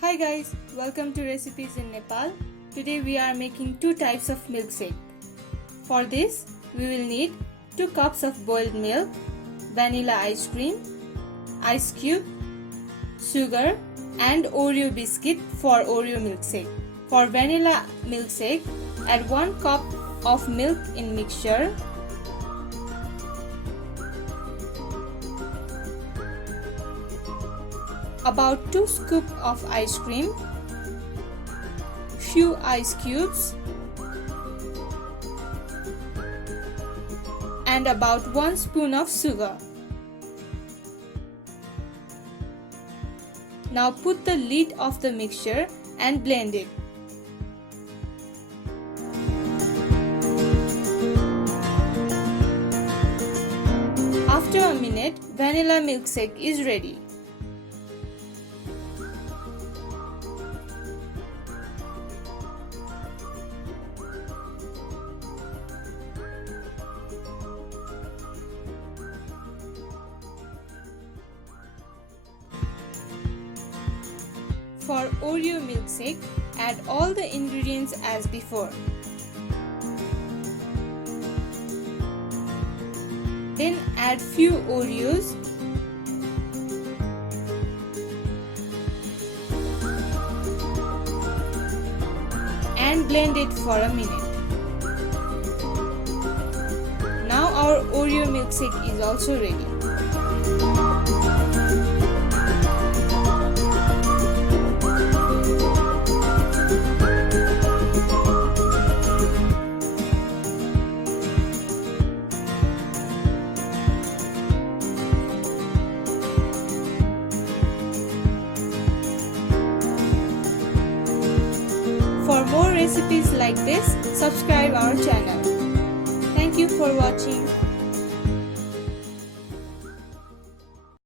Hi guys, welcome to Recipes in Nepal. Today we are making two types of milkshake. For this, we will need 2 cups of boiled milk, vanilla ice cream, ice cube, sugar and Oreo biscuit for Oreo milkshake. For vanilla milkshake, add 1 cup of milk in mixture. About 2 scoops of ice cream, few ice cubes and about 1 spoon of sugar. Now put the lid of the mixture and blend it. After a minute, vanilla milkshake is ready. For Oreo milkshake, add all the ingredients as before. Then add few Oreos and blend it for a minute. Now our Oreo milkshake is also ready. For more recipes like this, subscribe our channel. Thank you for watching.